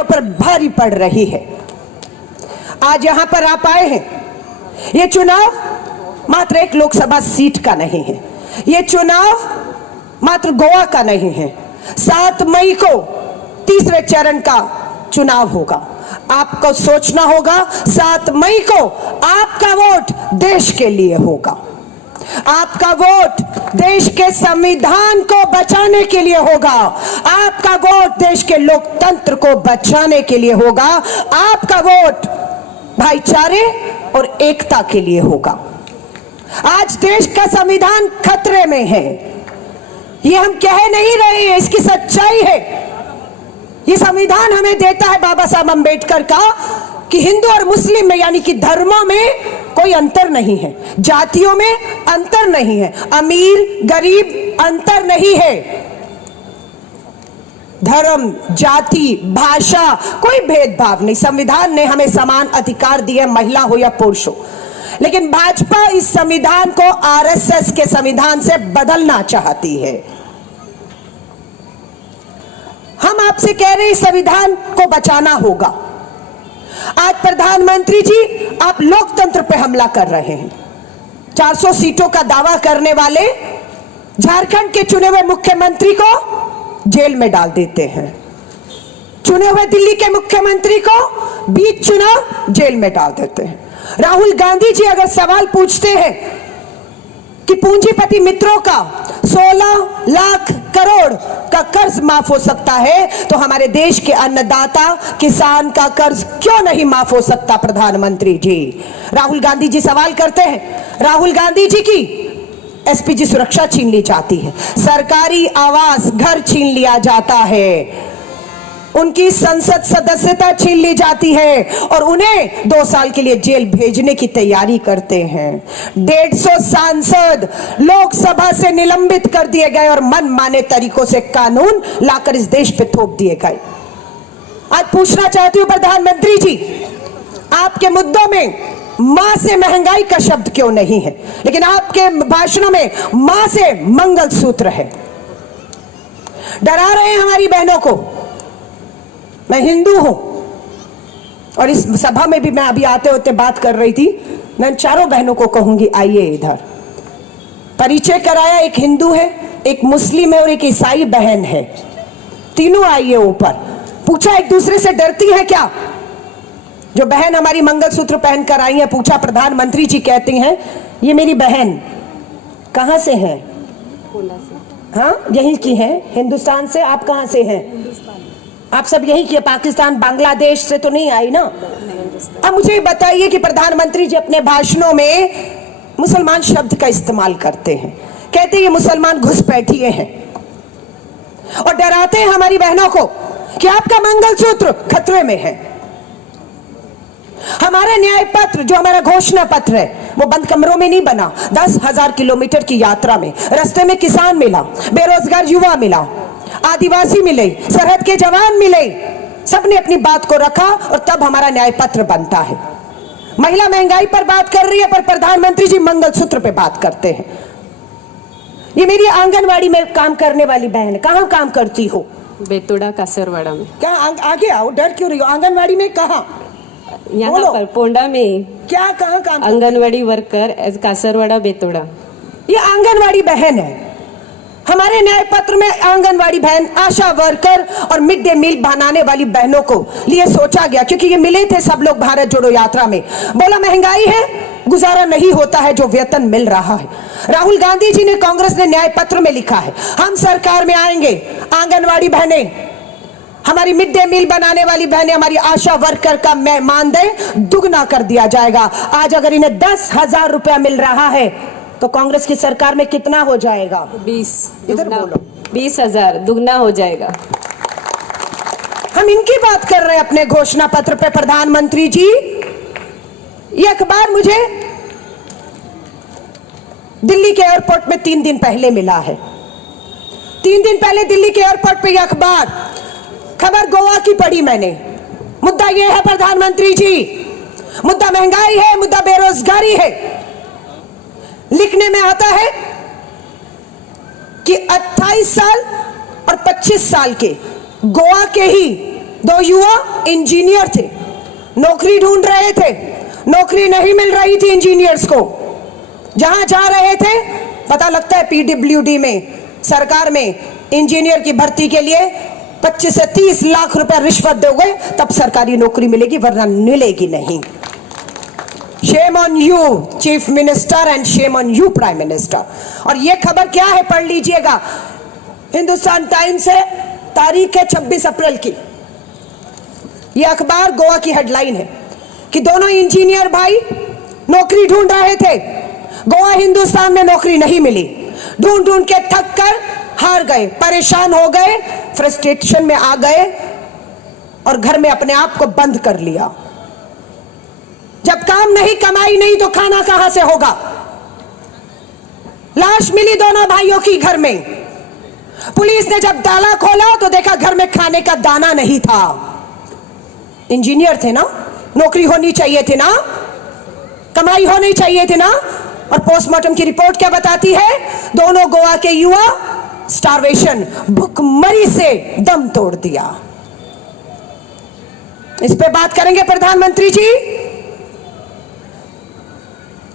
के ऊपर भारी पड़ रही है। आज यहां पर आप आए हैं, ये चुनाव मात्र एक लोकसभा सीट का नहीं है, ये चुनाव मात्र गोवा का नहीं है। 7 मई को तीसरे चरण का चुनाव होगा। आपको सोचना होगा, 7 मई को आपका वोट देश के लिए होगा, आपका वोट देश के संविधान को बचाने के लिए होगा, आपका वोट देश के लोकतंत्र को बचाने के लिए होगा, आपका वोट भाईचारे और एकता के लिए होगा। आज देश का संविधान खतरे में है, ये हम कह नहीं रहे हैं, इसकी सच्चाई है। ये संविधान हमें देता है बाबा साहब अंबेडकर का कि हिंदू और मुस्लिम में यानी कि धर्मों में कोई अंतर नहीं है, जातियों में अंतर नहीं है, अमीर गरीब अंतर नहीं है, धर्म जाति भाषा कोई भेदभाव नहीं। संविधान ने हमें समान अधिकार दिए, महिला हो या पुरुष हो। लेकिन भाजपा इस संविधान को आरएसएस के संविधान से बदलना चाहती है। हम आपसे कह रहे हैं संविधान को बचाना होगा। आज प्रधानमंत्री जी आप लोकतंत्र पे हमला कर रहे हैं। 400 सीटों का दावा करने वाले झारखंड के चुने हुए मुख्यमंत्री को जेल में डाल देते हैं, चुने हुए दिल्ली के मुख्यमंत्री को बीच चुनाव जेल में डाल देते हैं। राहुल गांधी जी अगर सवाल पूछते हैं कि पूंजीपति मित्रों का 16 लाख करोड़ का कर्ज माफ हो सकता है, तो हमारे देश के अन्नदाता किसान का कर्ज क्यों नहीं माफ हो सकता? प्रधानमंत्री जी, राहुल गांधी जी सवाल करते हैं। राहुल गांधी जी की एसपीजी सुरक्षा छीन ली जाती है, सरकारी आवास घर छीन लिया जाता है, उनकी संसद सदस्यता छीन ली जाती है और उन्हें 2 साल के लिए जेल भेजने की तैयारी करते हैं। 150 सांसद लोकसभा से निलंबित कर दिए गए और मनमाने तरीकों से कानून लाकर इस देश पे थोप दिए गए। आज पूछना चाहती हूं प्रधानमंत्री जी, आपके मुद्दों में मां से महंगाई का शब्द क्यों नहीं है, लेकिन आपके भाषणों में मां से मंगलसूत्र है। डरा रहे हैं हमारी बहनों को। मैं हिंदू हूं और इस सभा में भी मैं अभी आते होते बात कर रही थी, मैं चारों बहनों को कहूंगी आइए इधर। परिचय कराया, एक हिंदू है, एक मुस्लिम है और एक ईसाई बहन है, तीनों आइए ऊपर। पूछा एक दूसरे से डरती है क्या? जो बहन हमारी मंगलसूत्र पहन कर आई है, पूछा प्रधानमंत्री जी कहती हैं ये मेरी बहन कहां से है? हाँ यहीं की है, हिंदुस्तान से। आप कहां से हैं? आप सब यही किए, पाकिस्तान बांग्लादेश से तो नहीं आई ना? अब मुझे बताइए कि प्रधानमंत्री जी अपने भाषणों में मुसलमान शब्द का इस्तेमाल करते हैं, कहते हैं ये मुसलमान घुसपैठिए हैं और डराते हैं हमारी बहनों को कि आपका मंगलसूत्र खतरे में है। हमारा न्याय पत्र जो हमारा घोषणा पत्र है वो बंद कमरों में नहीं बना, 10,000 किलोमीटर की यात्रा में रास्ते में किसान मिला, बेरोजगार युवा मिला, आदिवासी मिले, सरहद के जवान मिले, सबने अपनी बात को रखा और तब हमारा न्याय पत्र बनता है। महिला महंगाई पर बात कर रही है पर प्रधानमंत्री जी मंगलसूत्र पे बात करते हैं। ये मेरी आंगनवाड़ी में काम करने वाली बहन, कहाँ काम करती हो? बेतोड़ा कासरवाड़ा में। क्या आगे आओ, डर क्यों रही हो? आंगनवाड़ी में कहाँ? यहाँ पर पोंडा में। क्या कहाँ काम? आंगनवाड़ी वर्कर कासरवाड़ा बेतोड़ा। ये आंगनवाड़ी बहन है। हमारे न्याय पत्र में आंगनवाड़ी बहन, आशा वर्कर और मिड डे मील बनाने वाली बहनों को लिए सोचा गया, क्योंकि ये मिले थे सब लोग भारत जोड़ो यात्रा में। बोला महंगाई है, गुजारा नहीं होता है जो वेतन मिल रहा है। राहुल गांधी जी ने, कांग्रेस ने न्याय पत्र में लिखा है हम सरकार में आएंगे, आंगनवाड़ी बहनें, हमारी मिड डे मील बनाने वाली बहनें, हमारी आशा वर्कर का मानदेय दुगना कर दिया जाएगा। आज अगर इन्हें 10,000 रुपया मिल रहा है तो कांग्रेस की सरकार में कितना हो जाएगा? 20। इधर बोलो। 20,000 दुगना हो जाएगा। हम इनकी बात कर रहे हैं अपने घोषणा पत्र पे। प्रधानमंत्री जी, ये अखबार मुझे दिल्ली के एयरपोर्ट में 3 दिन पहले मिला है। 3 दिन पहले दिल्ली के एयरपोर्ट पे यह अखबार, खबर गोवा की पढ़ी मैंने। मुद्दा यह है प्रधानमंत्री जी, मुद्दा महंगाई है, मुद्दा बेरोजगारी है। लिखने में आता है कि 28 साल और 25 साल के गोवा के ही 2 युवा इंजीनियर थे, नौकरी ढूंढ रहे थे, नौकरी नहीं मिल रही थी इंजीनियर्स को। जहां जा रहे थे पता लगता है पीडब्ल्यूडी में, सरकार में इंजीनियर की भर्ती के लिए 25 से 30 लाख रुपए रिश्वत दोगे तब सरकारी नौकरी मिलेगी, वरना मिलेगी नहीं। Shame on you chief minister and shame on you prime minister. और ये खबर क्या है, पढ़ लीजिएगा, हिंदुस्तान टाइम्स से तारीख है 26 अप्रैल की। ये अखबार गोवा की हेडलाइन है कि दोनों इंजीनियर भाई नौकरी ढूंढ रहे थे, गोवा हिंदुस्तान में नौकरी नहीं मिली, ढूंढ ढूंढ के थक कर हार गए, परेशान हो गए, फ्रस्ट्रेशन में आ गए और घर में अपने आप को बंद कर लिया। जब काम नहीं, कमाई नहीं तो खाना कहां से होगा। लाश मिली दोनों भाइयों की घर में। पुलिस ने जब ताला खोला तो देखा घर में खाने का दाना नहीं था। इंजीनियर थे ना, नौकरी होनी चाहिए थी ना, कमाई होनी चाहिए थी ना। और पोस्टमार्टम की रिपोर्ट क्या बताती है, दोनों गोवा के युवा स्टारवेशन, भूखमरी से दम तोड़ दिया। इस पे बात करेंगे प्रधानमंत्री जी।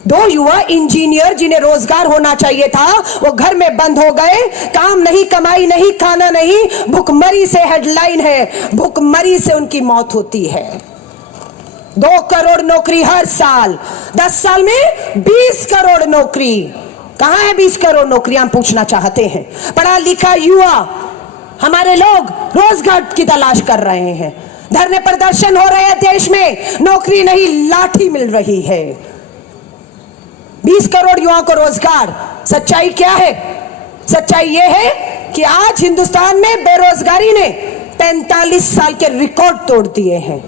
2 युवा इंजीनियर जिन्हें रोजगार होना चाहिए था वो घर में बंद हो गए, काम नहीं, कमाई नहीं, खाना नहीं, भूखमरी से, हेडलाइन है, भूखमरी से उनकी मौत होती है। 2 करोड़ नौकरी हर साल, 10 साल में 20 करोड़ नौकरी। कहां है 20 करोड़ नौकरी, हम पूछना चाहते हैं। पढ़ा लिखा युवा, हमारे लोग रोजगार की तलाश कर रहे हैं, धरने प्रदर्शन हो रहे हैं देश में, नौकरी नहीं, लाठी मिल रही है। 20 करोड़ युवाओं को रोजगार। सच्चाई क्या है? सच्चाई यह है कि आज हिंदुस्तान में बेरोजगारी ने 45 साल के रिकॉर्ड तोड़ दिए हैं।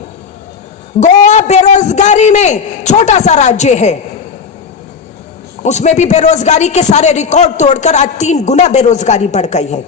गोवा बेरोजगारी में छोटा सा राज्य है, उसमें भी बेरोजगारी के सारे रिकॉर्ड तोड़कर आज 3 गुना बेरोजगारी बढ़ गई है।